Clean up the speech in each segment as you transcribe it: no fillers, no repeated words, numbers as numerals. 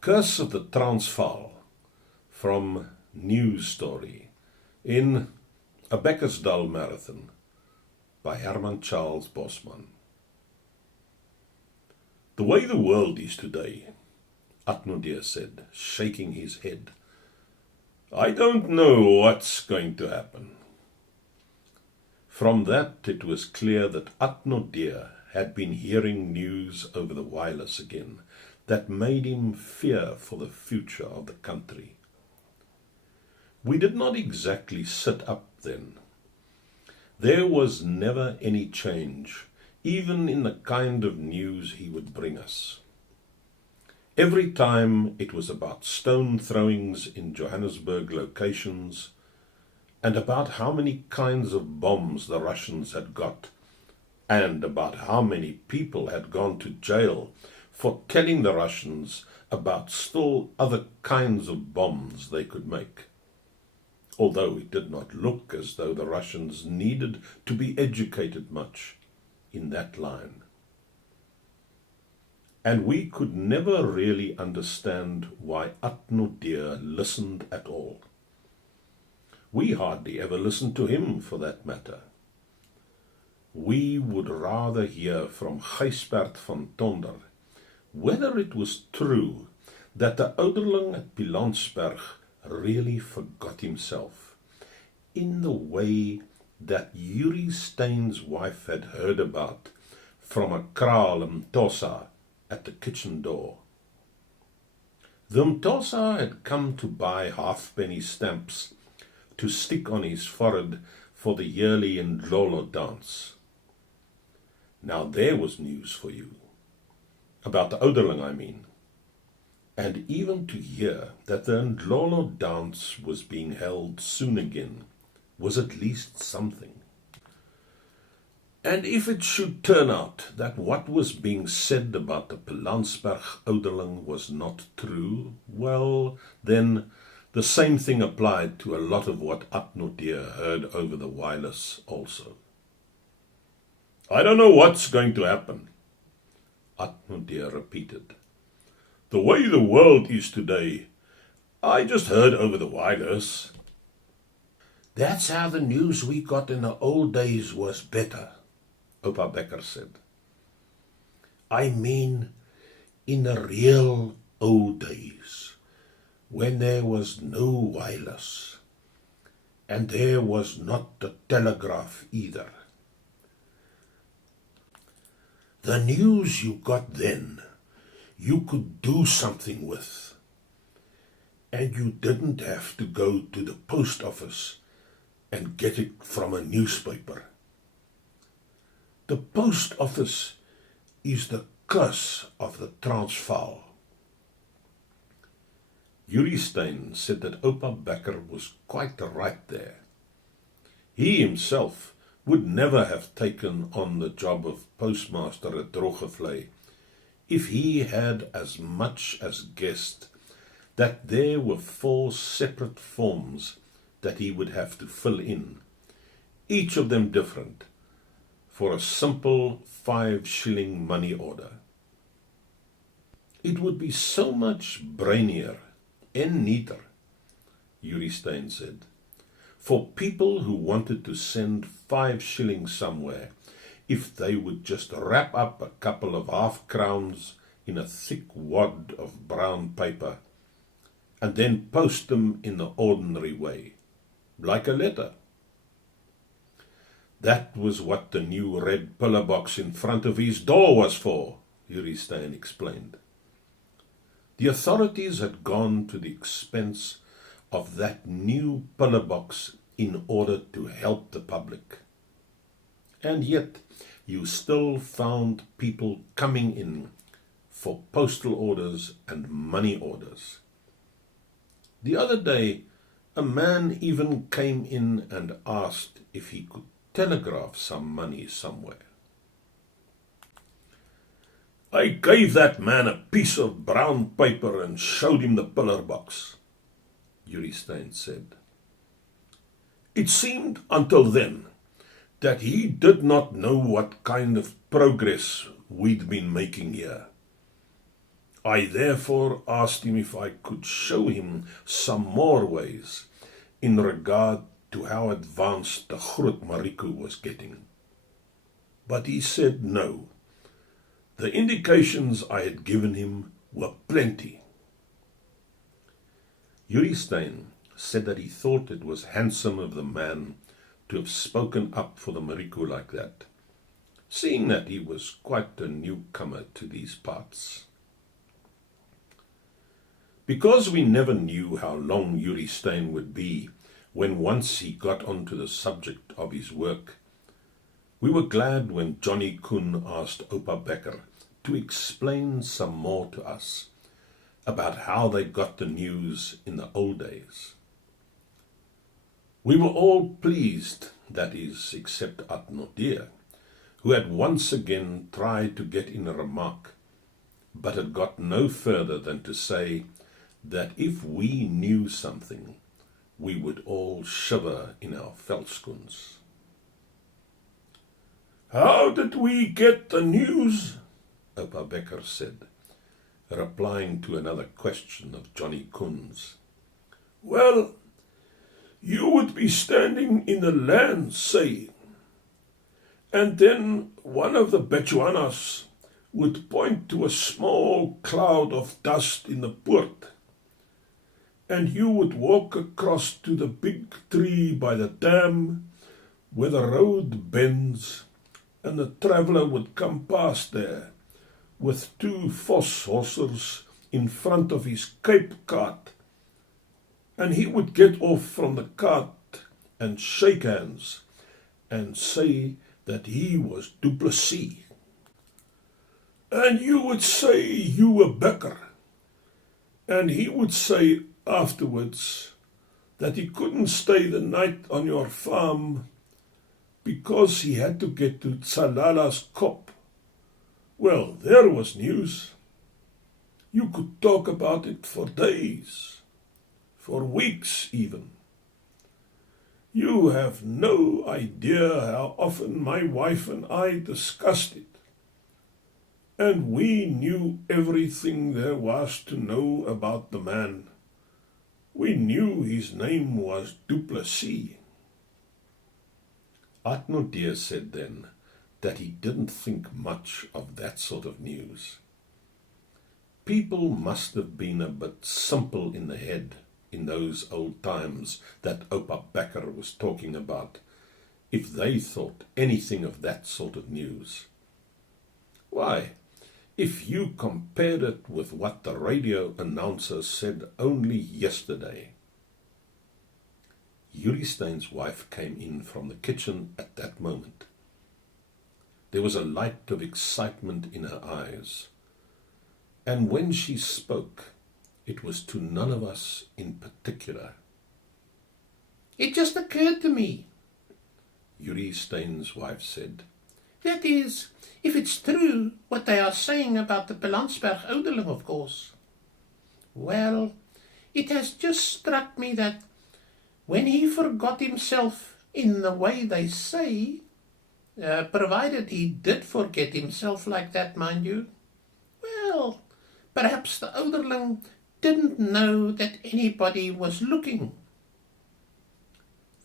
Curse of the Transvaal from News Story in A Bekkersdal Marathon by Herman Bosman. The way the world is today, Atnodeer said, shaking his head, I don't know what's going to happen. From that it was clear that Atnodeer had been hearing news over the wireless again that made him fear for the future of the country. We did not exactly sit up then. There was never any change, even in the kind of news he would bring us. Every time it was about stone throwings in Johannesburg locations and about how many kinds of bombs the Russians had got and about how many people had gone to jail for telling the Russians about still other kinds of bombs they could make. Although it did not look as though the Russians needed to be educated much in that line. And we could never really understand why Atnodeer listened at all. We hardly ever listened to him, for that matter. We would rather hear from Gysbert van Tonder whether it was true that the ouderling at Pilansberg really forgot himself in the way that Yuri Stein's wife had heard about from a kraal Mtosa at the kitchen door. The Mtosa had come to buy halfpenny stamps to stick on his forehead for the yearly Ndlolo dance. Now there was news for you. About the ouderling, I mean. And even to hear that the Ndlolo dance was being held soon again was at least something. And if it should turn out that what was being said about the Pilansberg ouderling was not true, well, then the same thing applied to a lot of what Atnodeer heard over the wireless also. I don't know what's going to happen, Atnodeer repeated. The way the world is today, I just heard over the wireless. That's how the news we got in the old days was better, Oupa Bekker said. I mean, in the real old days, when there was no wireless, and there was not the telegraph either. The news you got then, you could do something with, and you didn't have to go to the post office and get it from a newspaper. The post office is the curse of the Transvaal. Yuri Stein said that Oupa Bekker was quite right there. He himself would never have taken on the job of postmaster at Droogevlei if he had as much as guessed that there were 4 separate forms that he would have to fill in, each of them different, for a simple 5-shilling money order. It would be so much brainier and neater, Yuri Stein said, for people who wanted to send 5 shillings somewhere if they would just wrap up a couple of half-crowns in a thick wad of brown paper and then post them in the ordinary way, like a letter. That was what the new red pillar box in front of his door was for, Yuri Stein explained. The authorities had gone to the expense of that new pillar box in order to help the public. And yet, you still found people coming in for postal orders and money orders. The other day, a man even came in and asked if he could telegraph some money somewhere. I gave that man a piece of brown paper and showed him the pillar box, Yuri Stein said. It seemed until then that he did not know what kind of progress we'd been making here. I therefore asked him if I could show him some more ways in regard to how advanced the Groot Mariku was getting. But he said no. The indications I had given him were plenty. Yuri Stein said that he thought it was handsome of the man to have spoken up for the Mariku like that, seeing that he was quite a newcomer to these parts. Because we never knew how long Yuri Stein would be when once he got onto the subject of his work, we were glad when Johnny Kuhn asked Oupa Bekker to explain some more to us about how they got the news in the old days. We were all pleased, that is, except Atnodeer, who had once again tried to get in a remark, but had got no further than to say that if we knew something, we would all shiver in our veldskoens. How did we get the news? Oupa Bekker said, replying to another question of Johnny Kuhn's. Well, you would be standing in the land, say, and then one of the Bechuanas would point to a small cloud of dust in the poort, and you would walk across to the big tree by the dam where the road bends, and the traveller would come past there with 2 vos horses in front of his Cape cart, and he would get off from the cart and shake hands and say that he was Du Plessis. And you would say you were Bekker, and he would say afterwards that he couldn't stay the night on your farm because he had to get to Tsalala's Kop. Well, there was news. You could talk about it for days, for weeks even. You have no idea how often my wife and I discussed it. And we knew everything there was to know about the man. We knew his name was Du Plessis. Atnodeer said then that he didn't think much of that sort of news. People must have been a bit simple in the head in those old times that Oupa Bekker was talking about, if they thought anything of that sort of news. Why, if you compared it with what the radio announcer said only yesterday. Yuri Stein's wife came in from the kitchen at that moment. There was a light of excitement in her eyes, and when she spoke, it was to none of us in particular. It just occurred to me, Yuri Stein's wife said. That is, if it's true what they are saying about the Balansberg ouderling, of course. Well, it has just struck me that when he forgot himself in the way they say, provided he did forget himself like that, mind you, well, perhaps the ouderling didn't know that anybody was looking.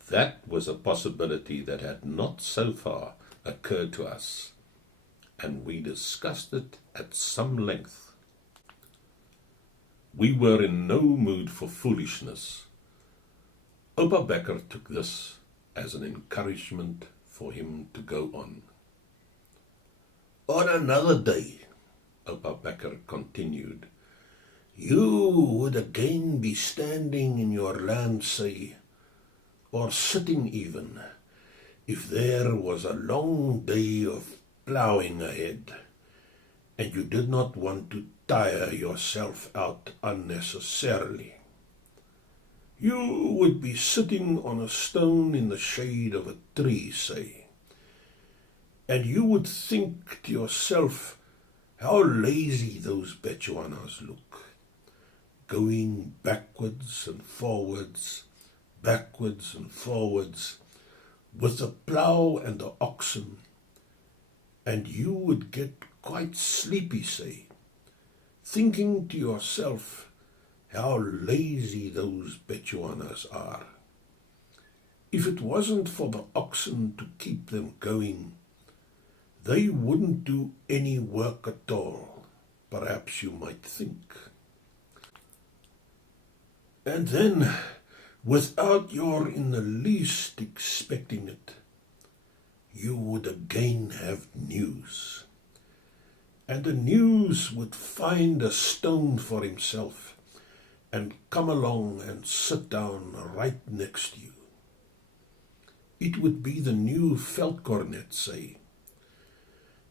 That was a possibility that had not so far occurred to us, and we discussed it at some length. We were in no mood for foolishness. Oupa Bekker took this as an encouragement for him to go on. On another day, Oupa Bekker continued, you would again be standing in your landsy, or sitting even, if there was a long day of ploughing ahead, and you did not want to tire yourself out unnecessarily. You would be sitting on a stone in the shade of a tree, say, and you would think to yourself how lazy those Bechuanas look, going backwards and forwards, with the plough and the oxen, and you would get quite sleepy, say, thinking to yourself how lazy those Bechuanas are. If it wasn't for the oxen to keep them going, they wouldn't do any work at all, perhaps you might think. And then, without your in the least expecting it, you would again have news. And the news would find a stone for himself and come along and sit down right next to you. It would be the new veldkornet, say.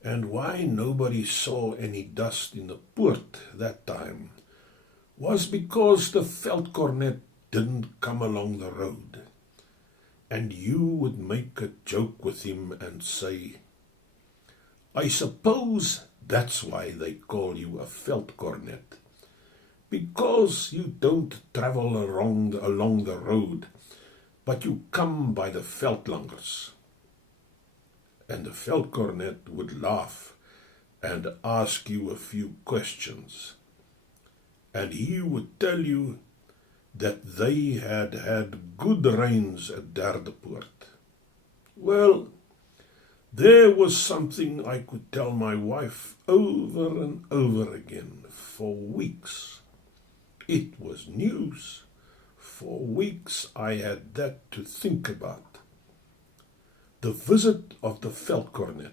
And why nobody saw any dust in the poort that time was because the veldkornet didn't come along the road. And you would make a joke with him and say, I suppose that's why they call you a veldkornet, because you don't travel along the road, but you come by the veldlangers. And the veldkornet would laugh and ask you a few questions. And he would tell you that they had had good rains at Derdepoort. Well, there was something I could tell my wife over and over again for weeks. It was news. For weeks I had that to think about. The visit of the veldkornet.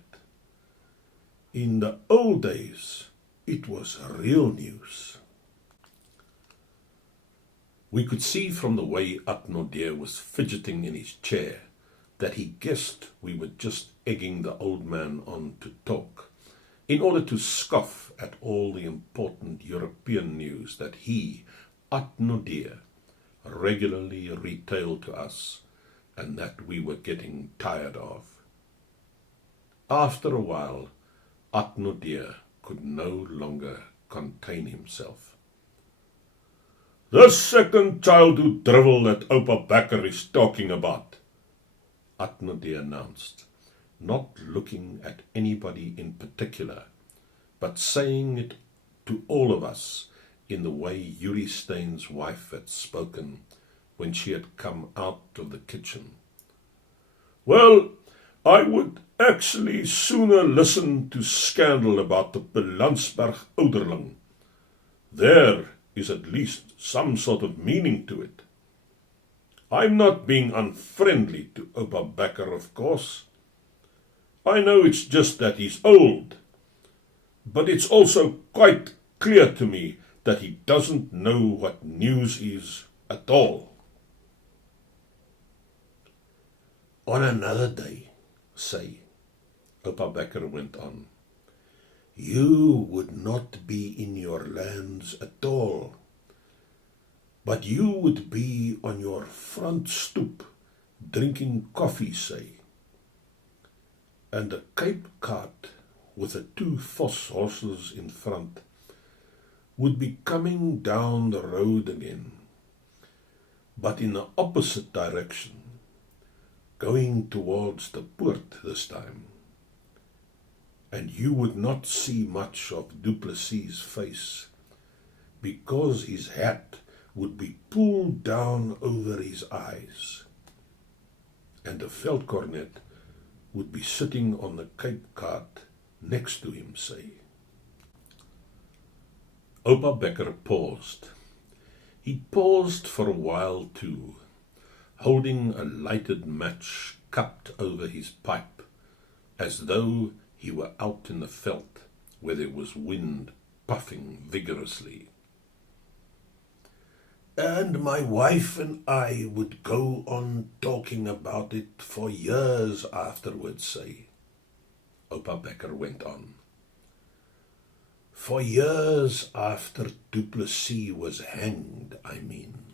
In the old days, it was real news. We could see from the way Atnodé was fidgeting in his chair that he guessed we were just egging the old man on to talk, in order to scoff at all the important European news that he, Atnodé, regularly retailed to us, and that we were getting tired of. After a while, Atnodé could no longer contain himself. The second childhood drivel that Oupa Bekker is talking about, Atnodé announced, not looking at anybody in particular, but saying it to all of us in the way Yuri Stein's wife had spoken when she had come out of the kitchen. Well, I would actually sooner listen to scandal about the Belansberg ouderling. There is at least some sort of meaning to it. I'm not being unfriendly to Oupa Bekker, of course. I know it's just that he's old, but it's also quite clear to me that he doesn't know what news is at all. On another day, say, Oupa Bekker went on, you would not be in your lands at all, but you would be on your front stoep drinking coffee, say, and a Cape cart with the 2 Vos horses in front would be coming down the road again, but in the opposite direction, going towards the poort this time. And you would not see much of Du Plessis' face, because his hat would be pulled down over his eyes, and the veldkornet would be sitting on the Cape cart next to him, say. Oupa Bekker paused. He paused for a while too, holding a lighted match cupped over his pipe, as though he were out in the veld where there was wind puffing vigorously. And my wife and I would go on talking about it for years afterwards, say, Oupa Bekker went on. For years after Du Plessis was hanged, I mean.